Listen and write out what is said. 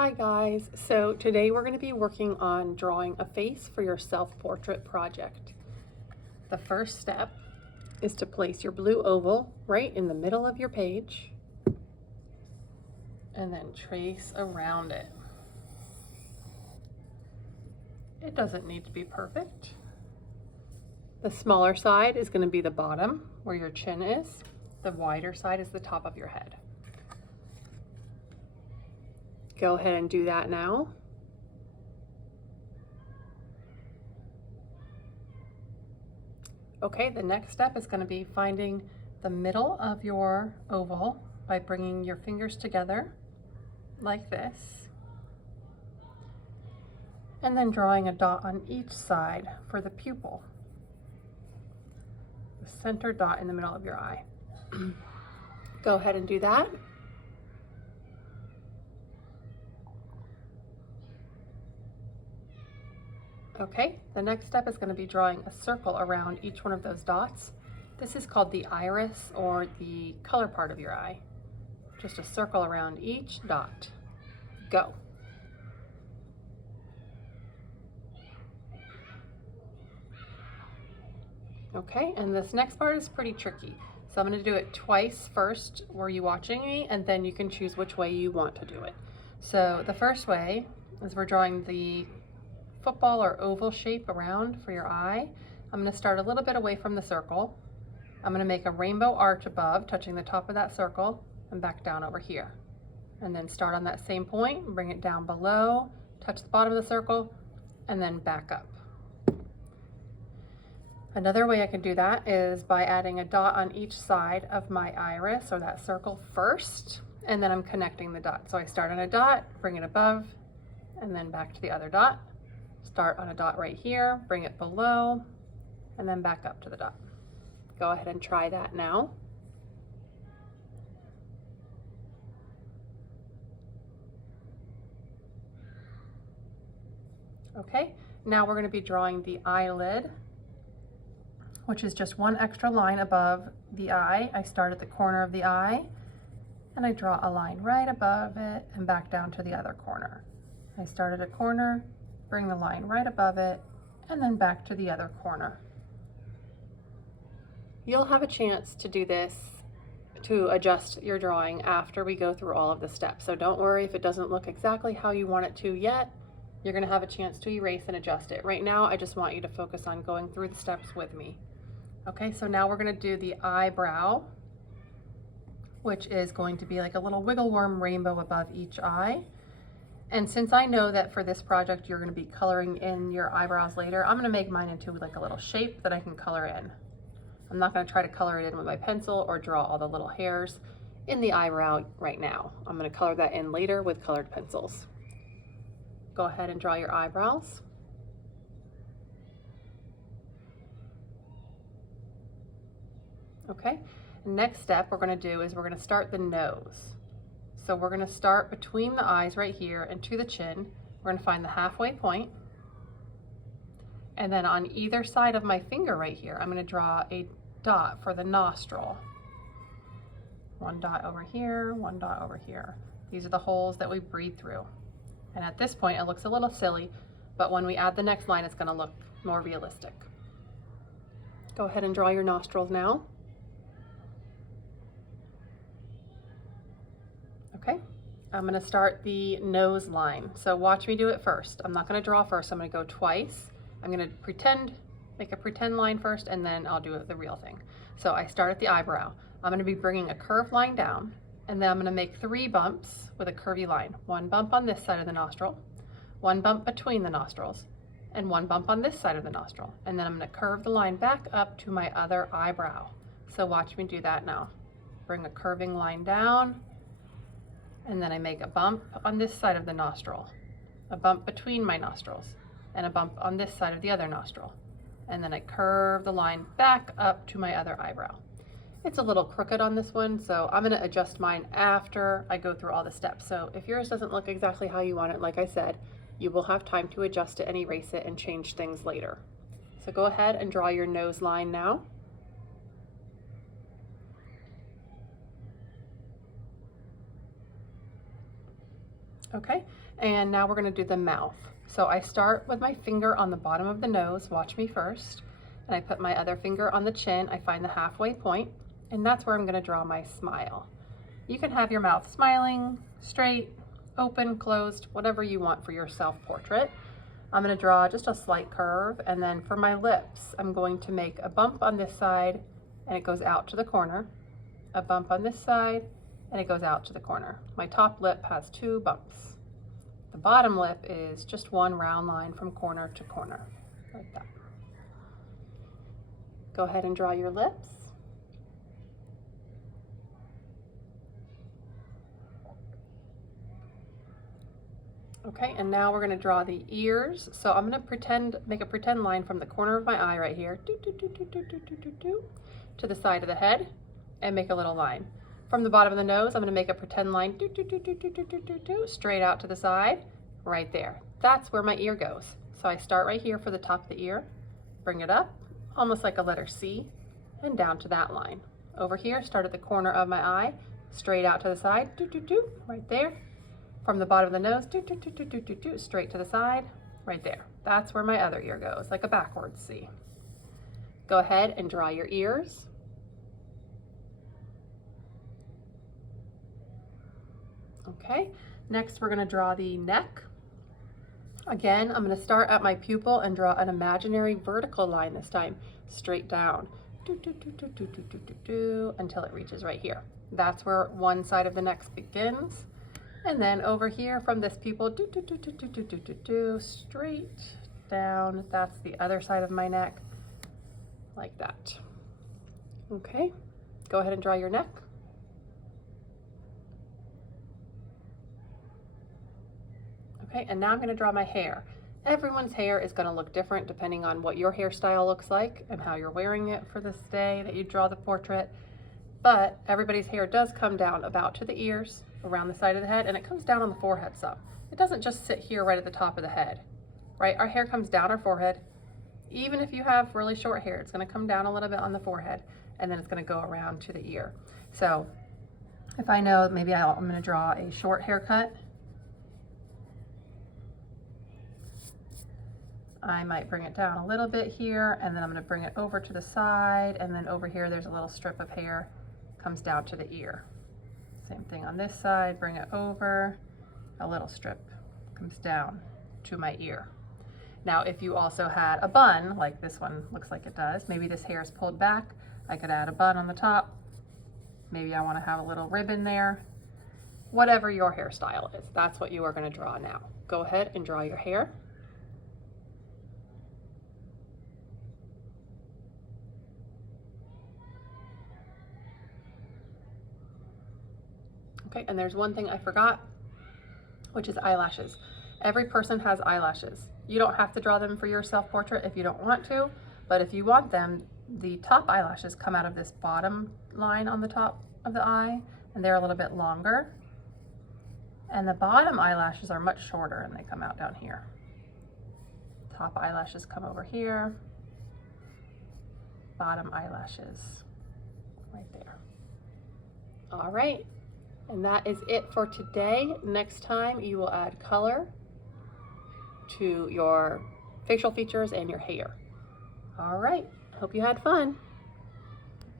Hi guys, so today we're going to be working on drawing a face for your self-portrait project. The first step is to place your blue oval right in the middle of your page and then trace around it. It doesn't need to be perfect. The smaller side is going to be the bottom where your chin is. The wider side is the top of your head. Go ahead and do that now. Okay, the next step is going to be finding the middle of your oval by bringing your fingers together like this, and then drawing a dot on each side for the pupil. The center dot in the middle of your eye. Go ahead and do that. Okay, the next step is going to be drawing a circle around each one of those dots. This is called the iris, or the color part of your eye. Just a circle around each dot. Go. Okay, and this next part is pretty tricky. So I'm going to do it twice first. Were you watching me? And then you can choose which way you want to do it. So the first way is we're drawing the football or oval shape around for your eye. I'm going to start a little bit away from the circle. I'm going to make a rainbow arch above, touching the top of that circle, and back down over here. And then start on that same point, bring it down below, touch the bottom of the circle, and then back up. Another way I can do that is by adding a dot on each side of my iris, or that circle, first, and then I'm connecting the dot. So I start on a dot, bring it above, and then back to the other dot. Start on a dot right here, bring it below, and then back up to the dot. Go ahead and try that now. Okay, now we're going to be drawing the eyelid, which is just one extra line above the eye. I start at the corner of the eye, and I draw a line right above it and back down to the other corner. I start at a corner, bring the line right above it, and then back to the other corner. You'll have a chance to do this to adjust your drawing after we go through all of the steps. So don't worry if it doesn't look exactly how you want it to yet. You're going to have a chance to erase and adjust it. Right now, I just want you to focus on going through the steps with me. Okay, so now we're going to do the eyebrow, which is going to be like a little wiggle worm rainbow above each eye. And since I know that for this project you're going to be coloring in your eyebrows later, I'm going to make mine into like a little shape that I can color in. I'm not going to try to color it in with my pencil or draw all the little hairs in the eyebrow right now. I'm going to color that in later with colored pencils. Go ahead and draw your eyebrows. Okay, next step we're going to do is we're going to start the nose. So we're going to start between the eyes right here and to the chin. We're going to find the halfway point. And then on either side of my finger right here, I'm going to draw a dot for the nostril. One dot over here, one dot over here. These are the holes that we breathe through. And at this point, it looks a little silly, but when we add the next line, it's going to look more realistic. Go ahead and draw your nostrils now. Okay, I'm going to start the nose line. So watch me do it first. I'm not going to draw first. I'm going to go twice. I'm going to make a pretend line first, and then I'll do the real thing. So I start at the eyebrow. I'm going to be bringing a curved line down, and then I'm going to make 3 bumps with a curvy line. 1 bump on this side of the nostril, 1 bump between the nostrils, and 1 bump on this side of the nostril. And then I'm going to curve the line back up to my other eyebrow. So watch me do that now. Bring a curving line down, and then I make a bump on this side of the nostril, a bump between my nostrils, and a bump on this side of the other nostril. And then I curve the line back up to my other eyebrow. It's a little crooked on this one, so I'm going to adjust mine after I go through all the steps. So if yours doesn't look exactly how you want it, like I said, you will have time to adjust it and erase it and change things later. So go ahead and draw your nose line now. Okay, and now we're gonna do the mouth. So I start with my finger on the bottom of the nose, watch me first, and I put my other finger on the chin, I find the halfway point, and that's where I'm gonna draw my smile. You can have your mouth smiling, straight, open, closed, whatever you want for your self-portrait. I'm gonna draw just a slight curve, and then for my lips, I'm going to make a bump on this side, and it goes out to the corner, a bump on this side, and it goes out to the corner. My top lip has 2 bumps. The bottom lip is just one round line from corner to corner, like that. Go ahead and draw your lips. Okay, and now we're gonna draw the ears. So I'm gonna make a pretend line from the corner of my eye right here, to the side of the head, and make a little line. From the bottom of the nose, I'm gonna make a pretend line, straight out to the side, right there. That's where my ear goes. So I start right here for the top of the ear, bring it up, almost like a letter C, and down to that line. Over here, start at the corner of my eye, straight out to the side, right there. From the bottom of the nose, straight to the side, right there. That's where my other ear goes, like a backwards C. Go ahead and draw your ears. Okay, next we're gonna draw the neck. Again, I'm gonna start at my pupil and draw an imaginary vertical line this time, straight down, until it reaches right here. That's where one side of the neck begins. And then over here from this pupil, straight down. That's the other side of my neck, like that. Okay, go ahead and draw your neck. Okay, and now I'm gonna draw my hair. Everyone's hair is gonna look different depending on what your hairstyle looks like and how you're wearing it for this day that you draw the portrait. But everybody's hair does come down about to the ears, around the side of the head, and it comes down on the forehead some. It doesn't just sit here right at the top of the head, right? Our hair comes down our forehead. Even if you have really short hair, it's gonna come down a little bit on the forehead, and then it's gonna go around to the ear. So if I know maybe I'm gonna draw a short haircut, I might bring it down a little bit here, and then I'm gonna bring it over to the side, and then over here there's a little strip of hair comes down to the ear. Same thing on this side, bring it over, a little strip comes down to my ear. Now if you also had a bun, like this one looks like it does, maybe this hair is pulled back, I could add a bun on the top, maybe I wanna have a little ribbon there. Whatever your hairstyle is, that's what you are gonna draw now. Go ahead and draw your hair. Okay, and there's one thing I forgot, which is eyelashes. Every person has eyelashes. You don't have to draw them for your self-portrait if you don't want to, but if you want them, the top eyelashes come out of this bottom line on the top of the eye, and they're a little bit longer. And the bottom eyelashes are much shorter, and they come out down here. Top eyelashes come over here. Bottom eyelashes right there. All right. And that is it for today. Next time you will add color to your facial features and your hair. All right, hope you had fun.